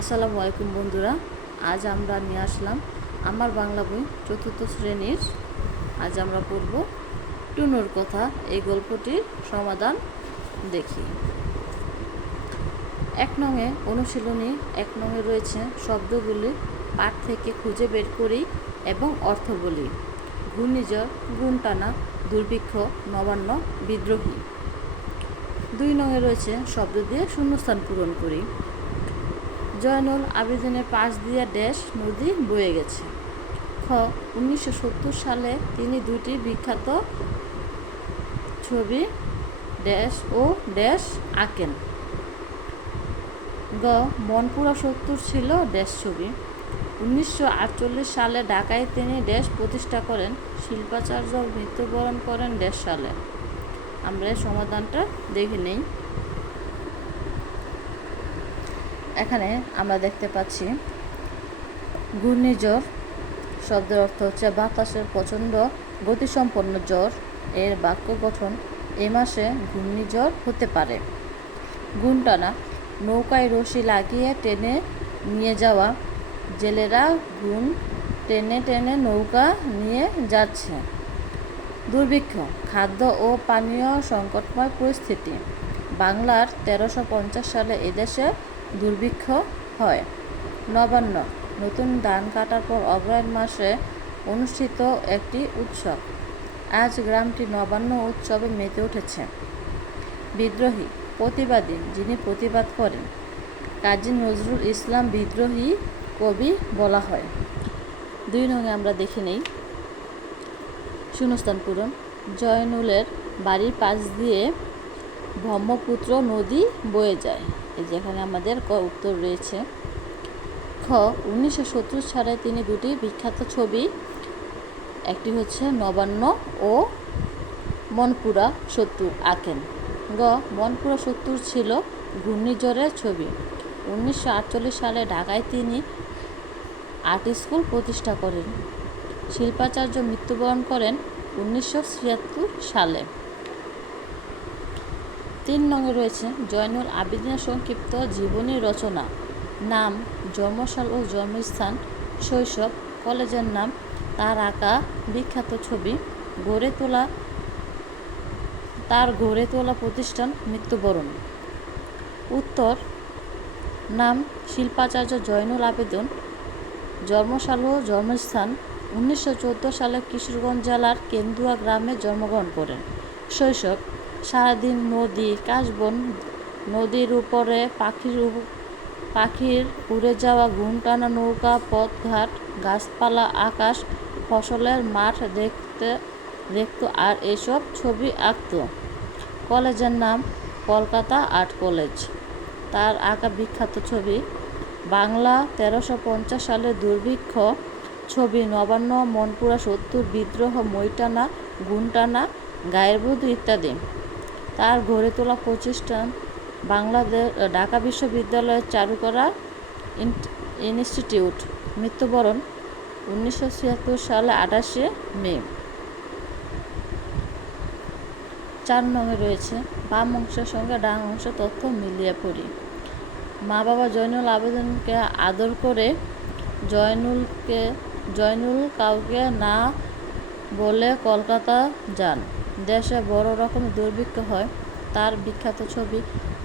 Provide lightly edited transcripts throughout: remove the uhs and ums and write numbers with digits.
আসসালামু আলাইকুম বন্ধুরা, আজ আমরা নিয়ে আসলাম আমার বাংলা বই চতুর্থ শ্রেণীর। আজ আমরা পড়ব টুনুর কথা। এই গল্পটির সমাধান দেখি। ১ নংয়ে অনুশীলনী ১ নংয়ে রয়েছে শব্দগুলি পাঠ থেকে খুঁজে বের করি এবং অর্থ বলি। ঘূর্ণিঝড়, গুণটানা, দুর্ভিক্ষ, নবান্ন, বিদ্রোহী। ২ নংয়ে রয়েছে শব্দ দিয়ে শূন্যস্থান পূরণ করি। জয়নুল আবেদিনের পাশ দিয়ে ড্যাশ নদী বয়ে গেছে। খ ১৯৭০ সালে তিনি দুটি বিখ্যাত ছবি ড্যাশ ও ড্যাশ আঁকেন। গ মনপুরা ৭০ ছিল ড্যাশ ছবি। ১৯৪৮ সালে ঢাকায় তিনি ড্যাশ প্রতিষ্ঠা করেন। শিল্পাচার্য মৃত্যুবরণ করেন ড্যাশ সালে। আমরা এর সমাধানটা দেখে নেই। এখানে আমরা দেখতে পাচ্ছি ঘূর্ণিঝড় শব্দের অর্থ হচ্ছে বাতাসের প্রচণ্ড গতিসম্পন্ন ঝড়। এর বাক্য গঠন এই মাসে ঘূর্ণিঝড় হতে পারে। গুণটানা নৌকায় রশি লাগিয়ে টেনে নিয়ে যাওয়া। জেলেরা গুণ টেনে টেনে নৌকা নিয়ে যাচ্ছে। দুর্ভিক্ষ খাদ্য ও পানীয় সংকটময় পরিস্থিতি। বাংলার ১৩৫০ সালে এদেশে দুর্ভিক্ষ হয়। নবান্ন নতুন ধান কাটার পর অগ্রহায়ণ মাসে অনুষ্ঠিত একটি উৎসব। আজ গ্রামটি নবান্ন উৎসবে মেতে উঠেছে। বিদ্রোহী প্রতিবাদী, যিনি প্রতিবাদ করেন। কাজী নজরুল ইসলাম বিদ্রোহী কবি বলা হয়। ২ নংয়ে আমরা দেখে নেই শূন্যস্থান পূরণ। জয়নুলের বাড়ির পাশ দিয়ে ব্রহ্মপুত্র নদী বয়ে যায়। এই যেখানে আমাদের উত্তর রয়েছে। খ ১৯৭০ সালে তিনি দুটি বিখ্যাত ছবি, একটি হচ্ছে নবান্ন ও মনপুরা ৭০ আঁকেন। গ মনপুরা ৭০ ছিল ঘূর্ণিঝড়ের ছবি। ১৯৪৮ সালে ঢাকায় তিনি আর্ট স্কুল প্রতিষ্ঠা করেন। শিল্পাচার্য মৃত্যুবরণ করেন ১৯৭৬ সালে। ৩ নংয়ে রয়েছে জয়নুল আবেদিনের সংক্ষিপ্ত জীবনী রচনা। নাম, জন্মসাল ও জন্মস্থান, শৈশব, কলেজের নাম, তার আঁকা বিখ্যাত ছবি, তার গড়ে তোলা প্রতিষ্ঠান, মৃত্যুবরণ। উত্তর নাম শিল্পাচার্য জয়নুল আবেদিন, জন্মসাল ও জন্মস্থান ১৯১৪ সালে কিশোরগঞ্জ জেলার কেন্দুয়া গ্রামে জন্মগ্রহণ করেন। শৈশব সারাদিন নদী, কাশবন, নদীর উপরে পাখির উড়ে যাওয়া, ঘুমটানা নৌকা, পথঘাট, গাছপালা, আকাশ, ফসলের মাঠ দেখত আর এসব ছবি আঁকত। কলেজের নাম কলকাতা আর্ট কলেজ। তার আঁকা বিখ্যাত ছবি বাংলা ১৩৫০ সালের দুর্ভিক্ষ ছবি, নবান্ন, মনপুরা ৭০, বিদ্রোহ, মইটানা, গুণটানা, গায়ের বধূ ইত্যাদি। তার গড়ে তোলা প্রতিষ্ঠান ঢাকা বিশ্ববিদ্যালয়ের চারুকলা ইনস্টিটিউট। মৃত্যুবরণ ১৯৭৬ সালে ২৮শে মে। ৪ নংয়ে রয়েছে বাম অংশের সঙ্গে ডান অংশের তথ্য মিলিয়ে পড়ি। মা বাবা জয়নুল আবেদিনকে আদর করে জয়নুল কাউকে না বলে কলকাতা যান। দেশে বড় রকম দুর্ভিক্ষ হয়। তার বিখ্যাত ছবি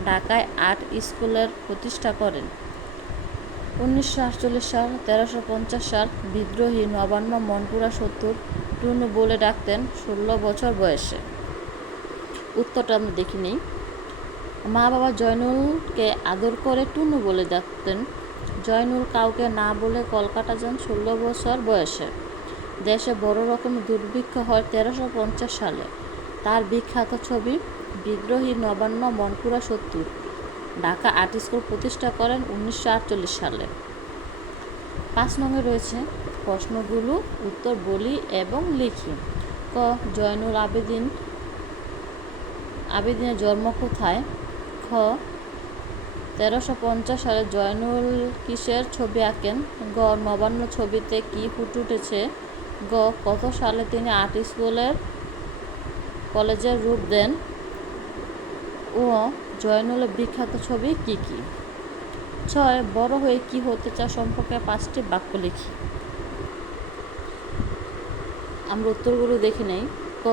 ঢাকায় আর্ট স্কুলের প্রতিষ্ঠা করেন। ১৯৪৮ সাল ১৩৫০ সাল বিদ্রোহী, নবান্ন, মনপুরা ৭০ টুনু বলে ডাকতেন ১৬ বছর বয়সে। উত্তরটা আমরা দেখে নিই। মা বাবা জয়নুলকে আদর করে টুনু বলে ডাকতেন। জয়নুল কাউকে না বলে কলকাতা যান ১৬ বছর বয়সে। দেশে বড় রকমের দুর্ভিক্ষ হয় ১৩৫০ সালে। তার বিখ্যাত ছবি বিদ্রোহী, নবান্ন, মনপুরা ৭০। ঢাকা আর্ট স্কুল প্রতিষ্ঠা করেন ১৯৪৮ সালে। ৫ নংয়ে রয়েছে প্রশ্নগুলো উত্তর বলি এবং লিখি। ক জয়নুল আবেদিনের জন্ম কোথায়? খ ১৩৫০ সালে জয়নুল কিসের ছবি আঁকেন? গ নবান্ন ছবিতে কি ফুটে উঠেছে? গ কত সালে তিনি আর্ট কলেজের রূপ দেন? ও জয়নুলের বিখ্যাত ছবি কি কি? ছয়, বড় হয়ে কি হতে চাও সম্পর্কে 5টি বাক্য লিখি। আমরা উত্তরগুলো দেখে নেই। ক,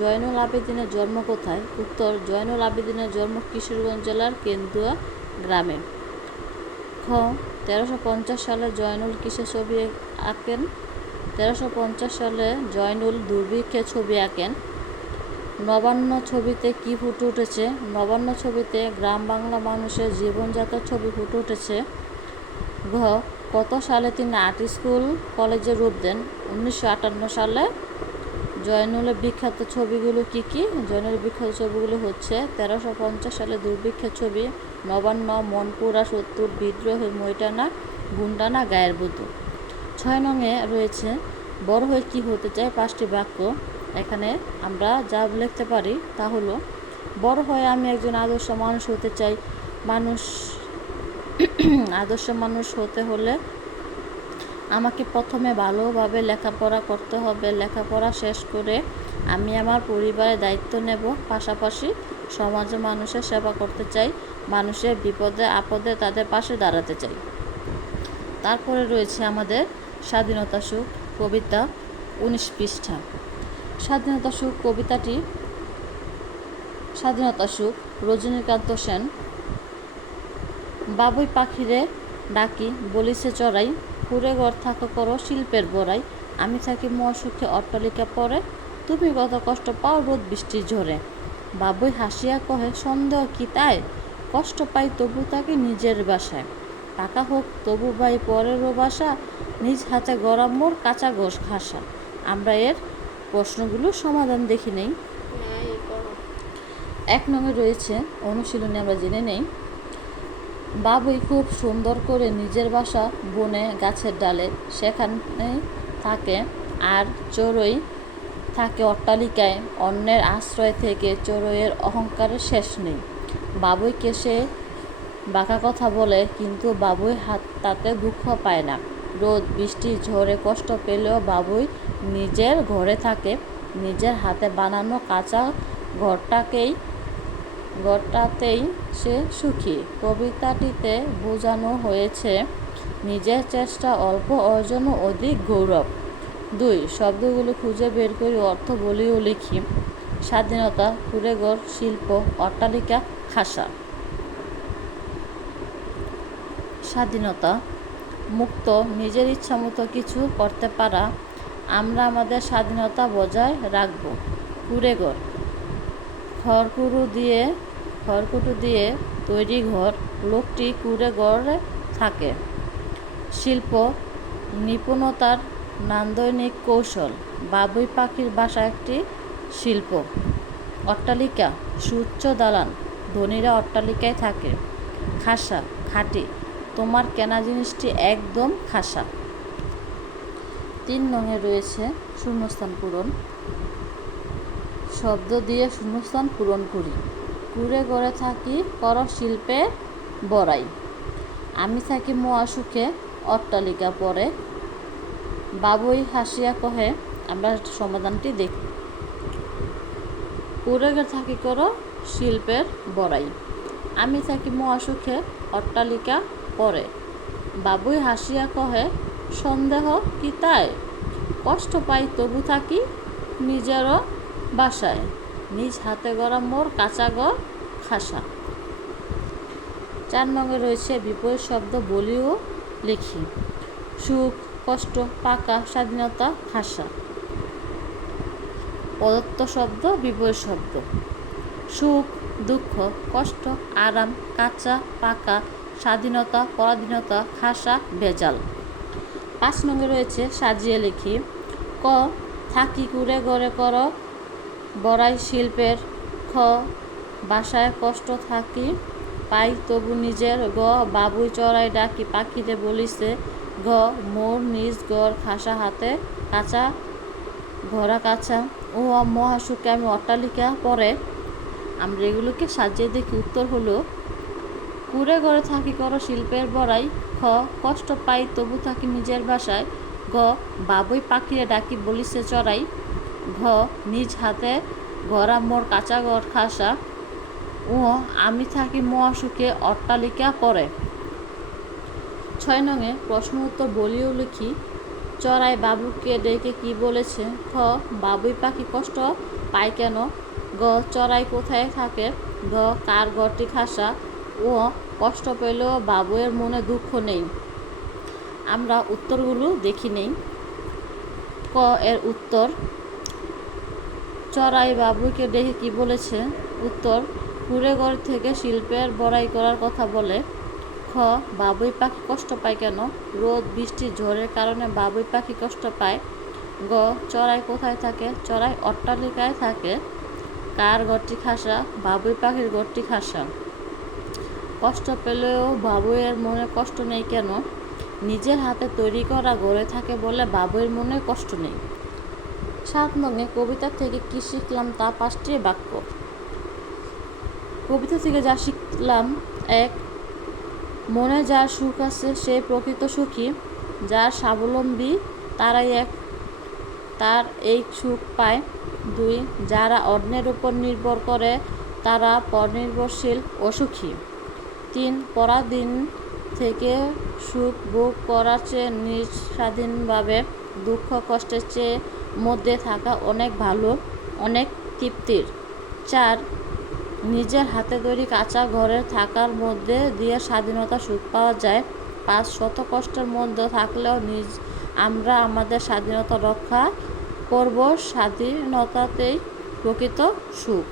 জয়নুল আবেদিনের জন্ম কোথায়? উত্তর, জয়নুল আবেদিনের জন্ম কিশোরগঞ্জ জেলার কেন্দুয়া গ্রামে। খ, 1350 সালে জয়নুল কিসের ছবি আঁকেন? 1350 সালে জয়নুল দুর্ভিক্ষের ছবি আঁকেন। নবান্ন ছবিতে কি ফুটে উঠেছে? নবান্ন ছবিতে গ্রাম বাংলা মানুষের জীবনযাত্রার ছবি ফুটে উঠেছে। ঘ, কত সালে তিনি আর্ট স্কুল কলেজে রূপ দেন? 1958 সালে। জয়নুলের বিখ্যাত ছবিগুলো কি কি? জয়নুলের বিখ্যাত ছবিগুলো হচ্ছে 1350 সালে দুর্ভিক্ষের ছবি, নবান্ন, মনপুরা 70, বিদ্রোহে মইটানা, গুন্ডানা, গায়ের বধূ। 6 নংয়ে রয়েছে বড় হয়ে কি হতে চায় 5টি বাক্য। এখানে আমরা যা লিখতে পারি তা হলো, বড় হয়ে আমি একজন আদর্শ মানুষ হতে চাই। আদর্শ মানুষ হতে হলে আমাকে প্রথমে ভালোভাবে লেখাপড়া করতে হবে। লেখাপড়া শেষ করে আমি আমার পরিবারের দায়িত্ব নেব। পাশাপাশি সমাজে মানুষের সেবা করতে চাই। মানুষের বিপদে আপদে তাদের পাশে দাঁড়াতে চাই। তারপরে রয়েছে আমাদের স্বাধীনতা সুখ কবিতা, 19 পৃষ্ঠা। স্বাধীনতা সুখ কবিতাটি, স্বাধীনতা সুখ, রজনীকান্ত সেন। বাবুই পাখিরে ডাকি বলিছে চড়াই, কুড়ে ঘর থাকা করো শিল্পের বড়াই। আমি থাকি মহাসুখে অট্টালিকা পরে, তুমি কত কষ্ট পাও রোদ বৃষ্টির ঝরে। বাবুই হাসিয়া কহে সন্দেহ কি তাই, কষ্ট পাই তবু তাকে নিজের বাসায়। পাকা হোক তবু ভাই পরেরও বাসা, নিজ হাতে গড়া মোর কাঁচা গোশ ঘাসা। আমরা এর প্রশ্নগুলো সমাধান দেখে নেই। 1 নংয়ে রয়েছে অনুশীলনী, আমরা জেনে নেই। বাবুই খুব সুন্দর করে নিজের বাসা বনে গাছের ডালে, সেখানে থাকে। আর চড়ুই থাকে অট্টালিকায়, অন্যের আশ্রয় থেকে চড়ুইয়ের অহংকারের শেষ নেই। বাবুইকে সে বাঁকা কথা বলে, কিন্তু বাবুই তাতে দুঃখ পায় না। রোদ বৃষ্টি ঝড়ে কষ্ট পেলেও বাবুই নিজের ঘরে থাকে। নিজের হাতে বানানো কাঁচা ঘরটাতেই সে সুখী। কবিতাটিতে বোঝানো হয়েছে নিজের চেষ্টা অল্প অর্জন অধিক গৌরব। 2, শব্দগুলো খুঁজে বের করে অর্থ বলিও লিখি। স্বাধীনতা, কুড়েঘর, শিল্প, অট্টালিকা, খাসা। স্বাধীনতা, মুক্ত, নিজের ইচ্ছা মতো কিছু করতে পারা। আমরা আমাদের স্বাধীনতা বজায় রাখব। কুড়েঘর, খড়কুটো দিয়ে তৈরি ঘর, লোকটি কুড়ে ঘরে থাকে। শিল্প, নিপুণতার নান্দনিক কৌশল। বাবুই পাখির বাসা একটি শিল্প। অট্টালিকা, সুউচ্চ দালান, ধনীরা অট্টালিকায় থাকে। খাসা, খাঁটি, তোমার কেনা জিনিসটি একদম খাসা। 3 নংয়ে রয়েছে শূন্যস্থান পূরণ। শব্দ দিয়ে শূন্যস্থান পূরণ করি। কুড়ে ঘরে থাকি কর শিল্পের বড়াই। আমি থাকি মহাসুখে অট্টালিকা পরে। বাবুই হাসিয়া কহে, আমরা সমাধানটি দেখি। কুড়ে ঘরে থাকি কর শিল্পের বড়াই। আমি থাকি মহাসুখে অট্টালিকা পরে। বাবুই হাসিয়া কহে সন্দেহ কি তাই, কষ্ট পাই তবু থাকি নিজেরও বাসায়। নিজ হাতে গড়া মোর কাঁচা ঘর খাসা। 4 নংয়ে রয়েছে বিপরীত শব্দ বলিও লিখি। সুখ, কষ্ট, পাকা, স্বাধীনতা, খাসা। প্রদত্ত শব্দ, বিপরীত শব্দ। সুখ, দুঃখ, কষ্ট, আরাম, কাঁচা, পাকা, স্বাধীনতা, পরাধীনতা, খাসা, ভেজাল। 5 নংয়ে রয়েছে সাজিয়ে লিখি। ক, থাকি কুড়ে ঘরে কর বড়াই শিল্পের। খ, বাসায় কষ্ট থাকি পাই তবু নিজের। গ, বাবুই চড়াই ডাকি পাখিতে বলিছে। ঘ, মোর নিজ ঘর খাসা হাতে কাঁচা ঘোড়া কাঁচা। ও, মহাসুখে আমি অট্টালিকা পরে। আমরা এগুলোকে সাজিয়ে দেখি। উত্তর হলো, কুড়ে ঘরে থাকি করো শিল্পের বড়াই। খ, কষ্ট পাই তবু থাকি নিজের বাসায়। গ, বাবুই পাখিরে ডাকি বলিছে চড়াই। ঘ, নিজ হাতে গড়া মোর কাঁচা ঘর খাসা। ও, আমি থাকি মহাসুখে অট্টালিকা পরে। 6 নংয়ে প্রশ্ন উত্তর বলিও লিখি। চড়াই বাবুকে ডেকে কি বলেছে? খ. বাবুই পাখি কষ্ট পায় কেন? গ. চড়াই কোথায় থাকে? ঘ. কার ঘরটি খাসা? ও. কষ্ট পেলেও বাবুয়ের মনে দুঃখ নেই। আমরা উত্তরগুলো দেখি নেই। ক এর উত্তর, চড়াই বাবুকে ডেকে কি বলেছে? উত্তর, কুঁড়ে ঘর থেকে শিল্পের বড়াই করার কথা বলে। খ. বাবুই পাখি কষ্ট পায় কেন? রোদ বৃষ্টি ঝড়ের কারণে বাবুই পাখি কষ্ট পায়। গ. চড়াই কোথায় থাকে? চড়াই অট্টালিকায় থাকে। কার ঘরটি খাসা? বাবুই পাখির ঘরটি খাসা। কষ্ট পেলেও বাবুইয়ের মনে কষ্ট নেই কেন? নিজের হাতে তৈরি করা ঘরে থাকে বলে বাবুইয়ের মনে কষ্ট নেই। 7 নংয়ে কবিতা থেকে কি শিখলাম তা 5টি বাক্য। কবিতা থেকে যা শিখলাম: 1. মনে যার সুখ আছে সে প্রকৃত সুখী। যার স্বাবলম্বী তার এই সুখ পায়। 2. যারা অন্যের উপর নির্ভর করে তারা পরনির্ভরশীল অসুখী। 3. পরাধীন থেকে সুখ ভোগ করার চেয়ে নিজ স্বাধীনভাবে দুঃখ কষ্টের চেয়ে মধ্যে থাকা অনেক ভালো, অনেক তৃপ্তির। 4. নিজের হাতে তৈরি কাঁচা ঘরে থাকার মধ্যে দিয়ে স্বাধীনতা সুখ পাওয়া যায়। 5. শত কষ্টের মধ্যে থাকলেও আমরা আমাদের স্বাধীনতা রক্ষা করব। স্বাধীনতাতেই প্রকৃত সুখ।